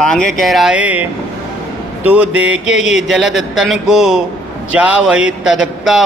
आगे कह रहा है, तू देखेगी जलद तन को जा वही तदकता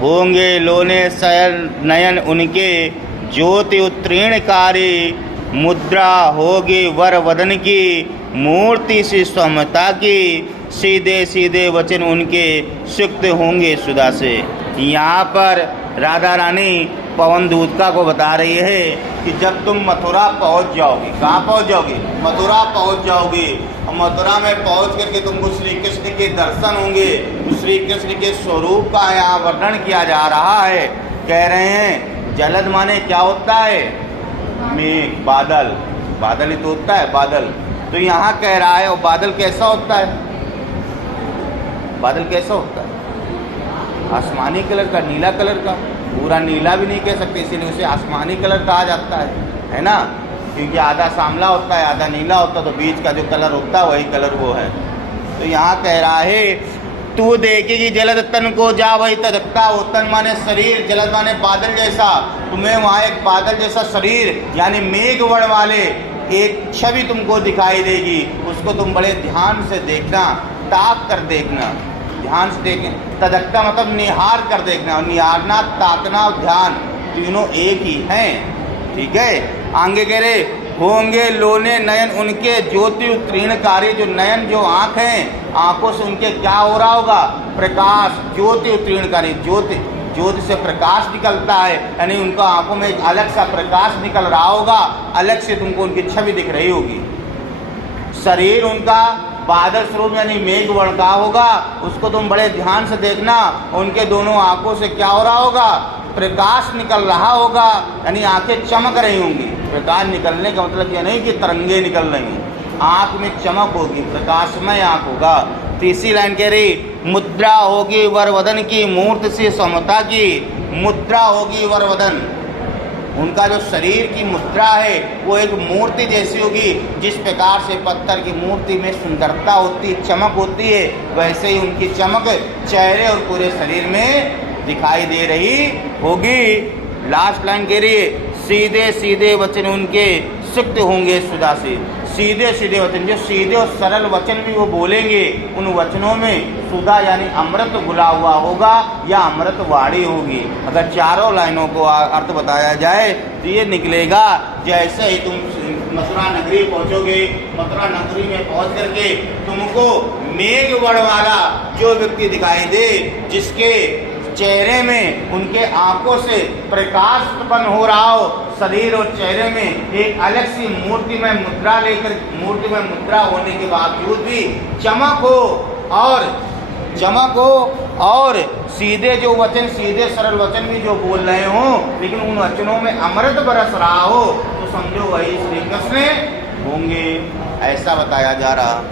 होंगे लोने शयन नयन उनके ज्योति उत्तीर्णकारी मुद्रा होगी वर वदन की मूर्ति से स्वमता की सीधे सीधे वचन उनके सुक्त होंगे सुधा से। यहाँ पर राधा रानी पवन दूतका को बता रही है कि जब तुम मथुरा पहुँच जाओगे, कहाँ पहुँच जाओगे? मथुरा पहुँच जाओगे। और मथुरा में पहुँच करके तुमको श्री कृष्ण के दर्शन होंगे। श्री कृष्ण के स्वरूप का यहाँ वर्णन किया जा रहा है। कह रहे हैं जलद माने क्या होता है? मेघ, बादल, बादल ही तो होता है बादल। तो यहाँ कह रहा है, और बादल कैसा होता है? बादल कैसा होता है? आसमानी कलर का, नीला कलर का। पूरा नीला भी नहीं कह सकते, इसीलिए उसे आसमानी कलर कहा जाता है ना, क्योंकि आधा सांवला होता है, आधा नीला होता है, तो बीच का जो कलर होता है वही कलर वो है। तो यहाँ कह रहा है, तू देखेगी जलद तन को जा वही तदकता हो। तन माने शरीर, जलद माने बादल जैसा। तुम्हें वहाँ एक बादल जैसा शरीर यानी मेघ वर्ण वाले एक छवि तुमको दिखाई देगी। उसको तुम बड़े ध्यान से देखना, ताक कर देखना, ध्यान से देखें। तदकता मतलब निहार कर देखना, निहारना, ताकना और ध्यान तीनों एक ही हैं। ठीक है। आगे कह रहे होंगे लोने नयन उनके ज्योति उत्तीर्णकारी। जो नयन, जो आँख हैं, आँखों से उनके क्या हो रहा होगा? प्रकाश, ज्योति उत्तीर्णकारी। ज्योति से प्रकाश निकलता है, यानी उनका आंखों में एक अलग सा प्रकाश निकल रहा होगा, अलग से तुमको उनकी छवि दिख रही होगी। शरीर उनका बादल स्वरूप यानी मेघ वर्ण का होगा, उसको तुम बड़े ध्यान से देखना। उनके दोनों आंखों से क्या हो रहा होगा? प्रकाश निकल रहा होगा, यानी आंखें चमक रही होंगी। प्रकाश निकलने का मतलब यह नहीं कि तरंगे निकल रही, आंख में चमक होगी, प्रकाशमय आंख होगा। तीसरी लाइन कह रही, मुद्रा होगी वर वदन की मूर्ति से समता की। मुद्रा होगी वर वदन, उनका जो शरीर की मुद्रा है वो एक मूर्ति जैसी होगी। जिस प्रकार से पत्थर की मूर्ति में सुंदरता होती, चमक होती है, वैसे ही उनकी चमक चेहरे और पूरे शरीर में दिखाई दे रही होगी। लास्ट लाइन कह रही है, सीधे सीधे वचन उनके सुक्त होंगे सुधा से। सीधे सीधे वचन, जो सीधे और सरल वचन भी वो बोलेंगे, उन वचनों में सुधा यानी अमृत घुला हुआ होगा या अमृत वाणी होगी। अगर चारों लाइनों को अर्थ बताया जाए तो ये निकलेगा, जैसे ही तुम मथुरा नगरी पहुंचोगे, मथुरा नगरी में पहुंच करके तुमको मेघ वर्ण वाला जो व्यक्ति दिखाई दे, जिसके चेहरे में, उनके आंखों से प्रकाश उत्पन्न हो रहा हो, शरीर और चेहरे में एक अलग सी मूर्तिमय मुद्रा लेकर, मूर्तिमय मुद्रा होने के बावजूद भी चमक हो और सीधे जो वचन, सीधे सरल वचन भी जो बोल रहे हो, लेकिन उन वचनों में अमृत बरस रहा हो, तो समझो वही श्री कृष्ण होंगे, ऐसा बताया जा रहा।